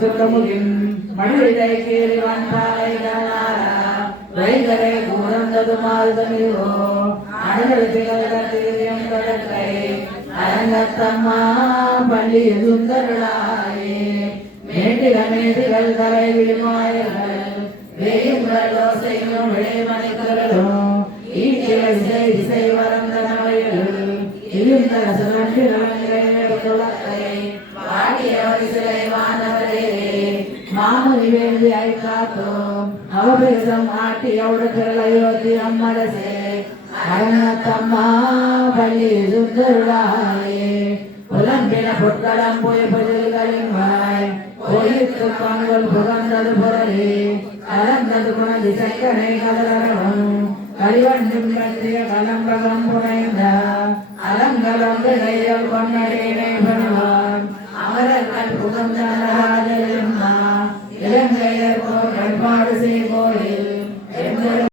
சுத்தமுகின் மடிவிடை கேறி வந்தாயினாரா வைகரை கூறந்தது மாறுதமிழோ அணுகழுதிகள் கத்திரியம் கடற்கை அரங்கத்தம்மா பள்ளி சுந்தரளாயே மேட்டில மேட்டிகள் தலை விடுமாயர்கள் வேயுங்கள் ஓசையும் விளைமணிக்கர்களும் ஈட்டிகள் இசை இசை வரந்த நவைகள் இருந்த சுழற்சிகளை பாடியவர் சிலை வானவரே மாமுனி வேண்டியை காத்தோம் அவபிரதம் ஆட்டியோடு திரளையோதி அம்மரசே அரணத்தம்மா பள்ளி சுந்தருளாயே புலம்பின பொற்களம் போய் பதில்களின் வாய் போயிற்கு பங்கல் புகழ்ந்தது பொருளே கலந்தது குணதி சக்கரை கலரவும் கலிவண்டும் கண்டிய கலம்பகம் புனைந்த அலங்கலம் விளையல் கொண்டடியினை பண்ணுவான் அமரர்கள் புகழ்ந்த